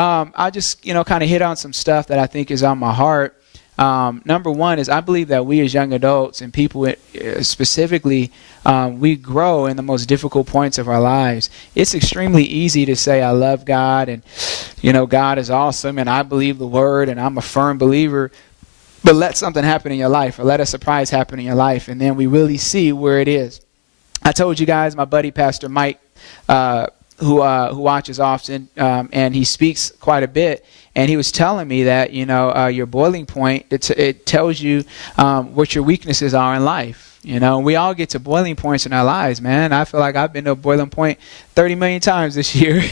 I just, kind of hit on some stuff that I think is on my heart. Number one is I believe that we as young adults and people specifically, we grow in the most difficult points of our lives. It's extremely easy to say I love God and, God is awesome and I believe the word and I'm a firm believer. But let something happen in your life or let a surprise happen in your life and then we really see where it is. I told you guys my buddy Pastor Mike, who watches often and he speaks quite a bit. And he was telling me that, your boiling point, it tells you what your weaknesses are in life. We all get to boiling points in our lives, man. I feel like I've been to a boiling point 30 million times this year.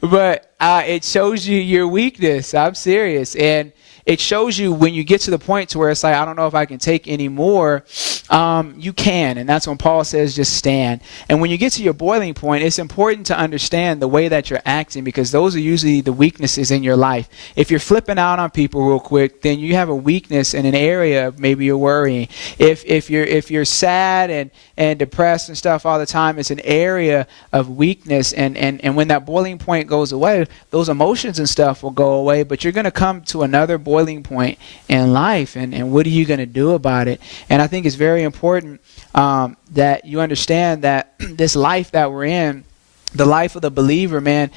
But it shows you your weakness. I'm serious. And it shows you when you get to the point to where it's like, I don't know if I can take any more, you can. And that's when Paul says, just stand. And when you get to your boiling point, it's important to understand the way that you're acting because those are usually the weaknesses in your life. If you're flipping out on people real quick, then you have a weakness in an area of maybe you're worrying. If you're sad and depressed and stuff all the time, it's an area of weakness. And when that boiling point goes away, those emotions and stuff will go away, but you're going to come to another boiling point in life. And what are you going to do about it? And I think it's very important that you understand that this life that we're in, the life of the believer, man,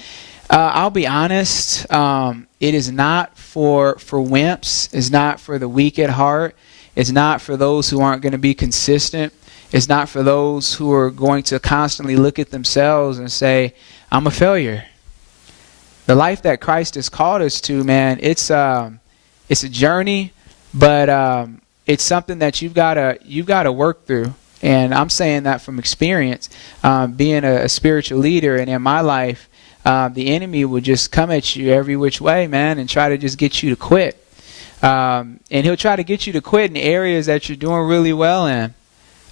I'll be honest, it is not for wimps. It's not for the weak at heart. It's not for those who aren't going to be consistent. It's not for those who are going to constantly look at themselves and say, I'm a failure. The life that Christ has called us to, man, it's a journey, but it's something that you've got to work through. And I'm saying that from experience, being a spiritual leader. And in my life, the enemy will just come at you every which way, man, and try to just get you to quit. And he'll try to get you to quit in areas that you're doing really well in.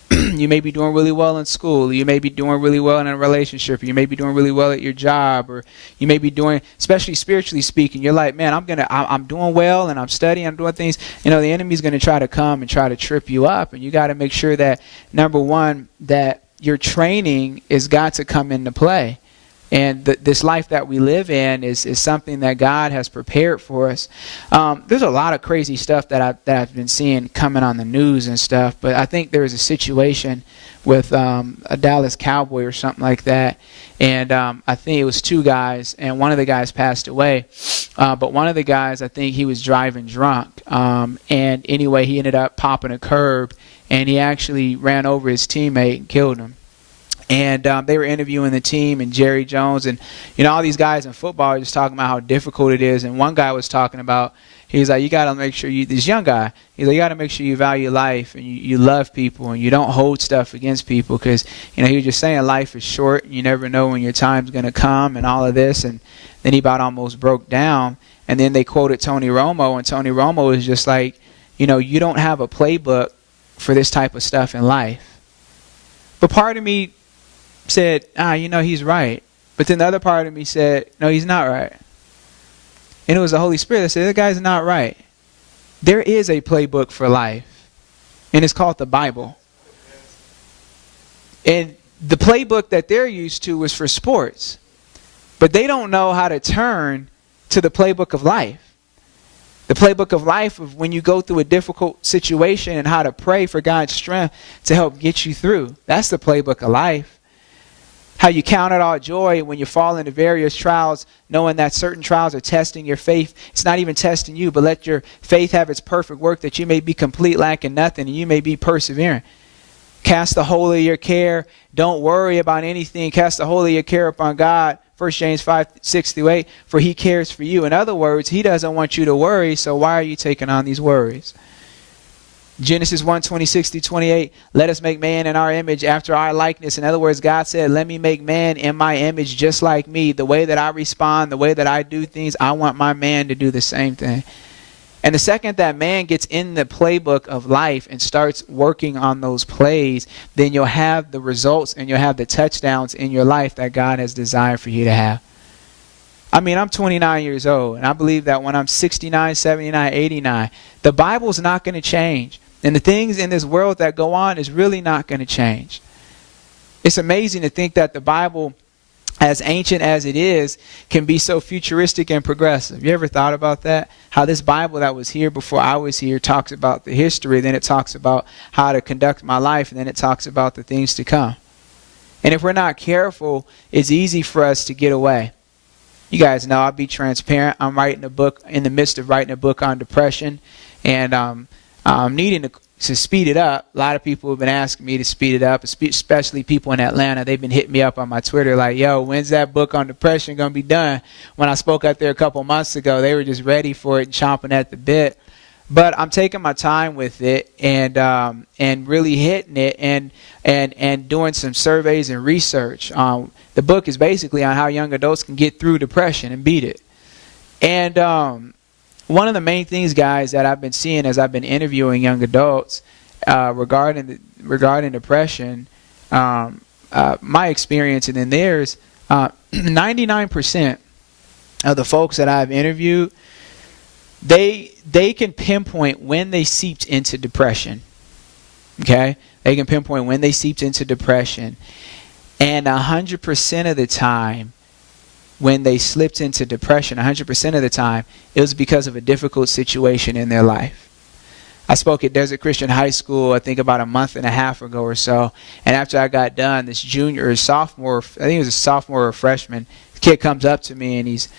You may be doing really well in school. You may be doing really well in a relationship. You may be doing really well at your job, or you may be doing, especially spiritually speaking, you're like, man, I'm doing well and I'm studying, I'm doing things. The enemy's going to try to come and try to trip you up. And you got to make sure that, number one, that your training has got to come into play. And this life that we live in is something that God has prepared for us. There's a lot of crazy stuff that I've been seeing coming on the news and stuff. But I think there was a situation with a Dallas Cowboy or something like that. And I think it was two guys, and one of the guys passed away. But one of the guys, I think he was driving drunk. And anyway, he ended up popping a curb, and he actually ran over his teammate and killed him. And they were interviewing the team and Jerry Jones and, all these guys in football are just talking about how difficult it is. And one guy was talking about, he's like, you got to make sure this young guy, he's like, you got to make sure you value life and you love people and you don't hold stuff against people because, he was just saying life is short and you never know when your time's going to come and all of this. And then he about almost broke down. And then they quoted Tony Romo, and Tony Romo is just like, you don't have a playbook for this type of stuff in life. But part of me said, he's right. But then the other part of me said, no, he's not right. And it was the Holy Spirit that said, that guy's not right. There is a playbook for life, and it's called the Bible. And the playbook that they're used to is for sports. But they don't know how to turn to the playbook of life. The playbook of life of when you go through a difficult situation and how to pray for God's strength to help get you through. That's the playbook of life. How you count it all joy when you fall into various trials, knowing that certain trials are testing your faith. It's not even testing you, but let your faith have its perfect work that you may be complete, lacking nothing, and you may be persevering. Cast the whole of your care. Don't worry about anything. Cast the whole of your care upon God. 1 James 5:6-8, for he cares for you. In other words, he doesn't want you to worry, so why are you taking on these worries? Genesis 1:26-28, let us make man in our image after our likeness. In other words, God said, let me make man in my image just like me. The way that I respond, the way that I do things, I want my man to do the same thing. And the second that man gets in the playbook of life and starts working on those plays, then you'll have the results and you'll have the touchdowns in your life that God has desired for you to have. I mean, I'm 29 years old, and I believe that when I'm 69, 79, 89, the Bible's not going to change. And the things in this world that go on is really not going to change. It's amazing to think that the Bible as ancient as it is, can be so futuristic and progressive. You ever thought about that? How this Bible that was here before I was here talks about the history, then it talks about how to conduct my life, and then it talks about the things to come. And if we're not careful, it's easy for us to get away. You guys know, I'll be transparent. I'm writing a book, in the midst of writing a book on depression, and I'm needing to speed it up. A lot of people have been asking me to speed it up, especially people in Atlanta. They've been hitting me up on my Twitter like, yo, when's that book on depression going to be done? When I spoke out there a couple months ago, they were just ready for it and chomping at the bit. But I'm taking my time with it and really hitting it and doing some surveys and research. The book is basically on how young adults can get through depression and beat it. And one of the main things, guys, that I've been seeing as I've been interviewing young adults regarding depression, my experience and then theirs, 99% of the folks that I've interviewed, they can pinpoint when they seeped into depression. Okay? They can pinpoint when they seeped into depression. And 100% of the time, when they slipped into depression, 100% of the time, it was because of a difficult situation in their life. I spoke at Desert Christian High School, I think about a month and a half ago or so. And after I got done, this junior or sophomore, I think it was a sophomore or a freshman, the kid comes up to me and he's,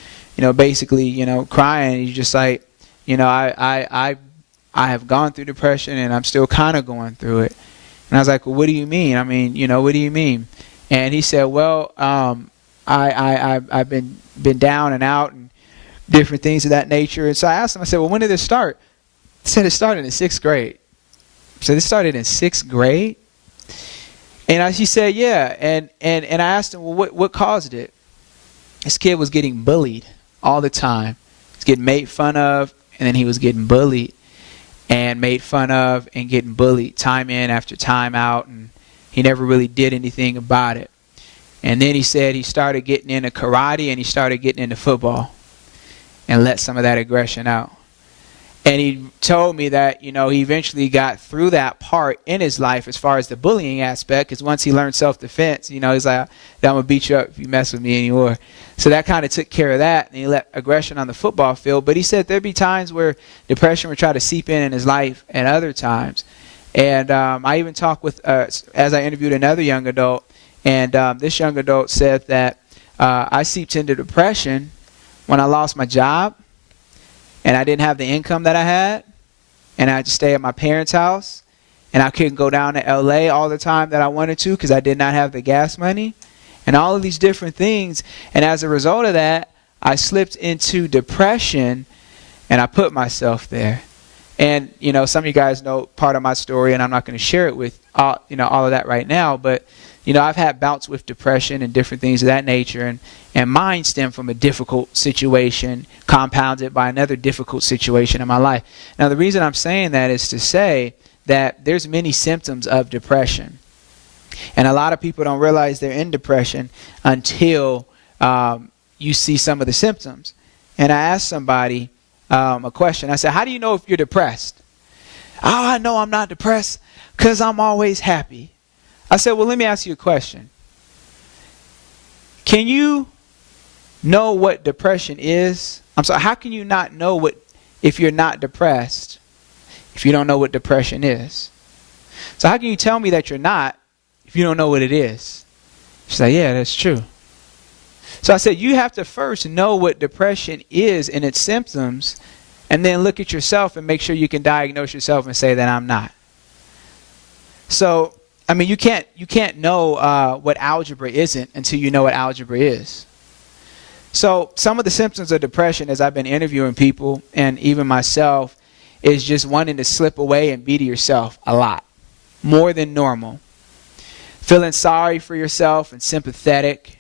basically, crying. He's just like, I have gone through depression and I'm still kind of going through it. And I was like, well, what do you mean? I mean, what do you mean? And he said, well, I've been down and out and different things of that nature. And so I asked him, I said, well, when did this start? He said it started in 6th grade. So this started in 6th grade? And he said, yeah. And I asked him, well, what caused it? This kid was getting bullied all the time. He was getting made fun of, and then he was getting bullied and made fun of and getting bullied time in after time out, and he never really did anything about it. And then he said he started getting into karate and he started getting into football and let some of that aggression out. And he told me that, he eventually got through that part in his life as far as the bullying aspect, because once he learned self-defense, he's like, I'm going to beat you up if you mess with me anymore. So that kind of took care of that, and he let aggression on the football field. But he said there'd be times where depression would try to seep in his life and other times. And I even talked with, as I interviewed another young adult, and this young adult said that I seeped into depression when I lost my job and I didn't have the income that I had, and I had to stay at my parents' house, and I couldn't go down to LA all the time that I wanted to because I did not have the gas money, and all of these different things. And as a result of that, I slipped into depression, and I put myself there. And, some of you guys know part of my story, and I'm not going to share it with all of that right now, but I've had bouts with depression and different things of that nature, and mine stemmed from a difficult situation compounded by another difficult situation in my life. Now, the reason I'm saying that is to say that there's many symptoms of depression, and a lot of people don't realize they're in depression until you see some of the symptoms. And I asked somebody a question. I said, how do you know if you're depressed? Oh, I know I'm not depressed because I'm always happy. I said, well, let me ask you a question. Can you know what depression is? I'm sorry, how can you not know if you're not depressed, if you don't know what depression is? So how can you tell me that you're not if you don't know what it is? She's like, yeah, that's true. So I said, you have to first know what depression is and its symptoms, and then look at yourself and make sure you can diagnose yourself and say that I'm not. So, I mean, you can't know what algebra isn't until you know what algebra is. So some of the symptoms of depression, as I've been interviewing people and even myself, is just wanting to slip away and be to yourself a lot, more than normal. Feeling sorry for yourself and sympathetic.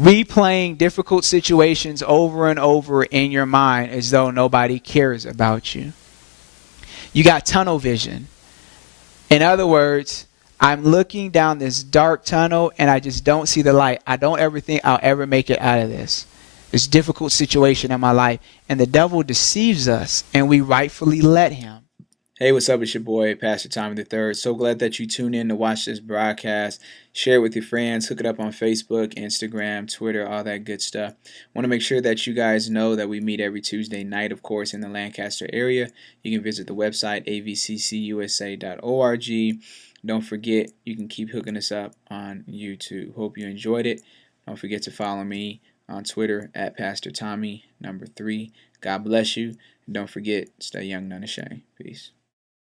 Replaying difficult situations over and over in your mind as though nobody cares about you. You got tunnel vision. In other words, I'm looking down this dark tunnel and I just don't see the light. I don't ever think I'll ever make it out of this difficult situation in my life. And the devil deceives us, and we rightfully let him. Hey, what's up? It's your boy, Pastor Tommy III. So glad that you tuned in to watch this broadcast. Share it with your friends. Hook it up on Facebook, Instagram, Twitter, all that good stuff. Want to make sure that you guys know that we meet every Tuesday night, of course, in the Lancaster area. You can visit the website, avccusa.org. Don't forget, you can keep hooking us up on YouTube. Hope you enjoyed it. Don't forget to follow me on Twitter at Pastor Tommy 3. God bless you. And don't forget, stay young and unashamed. Peace.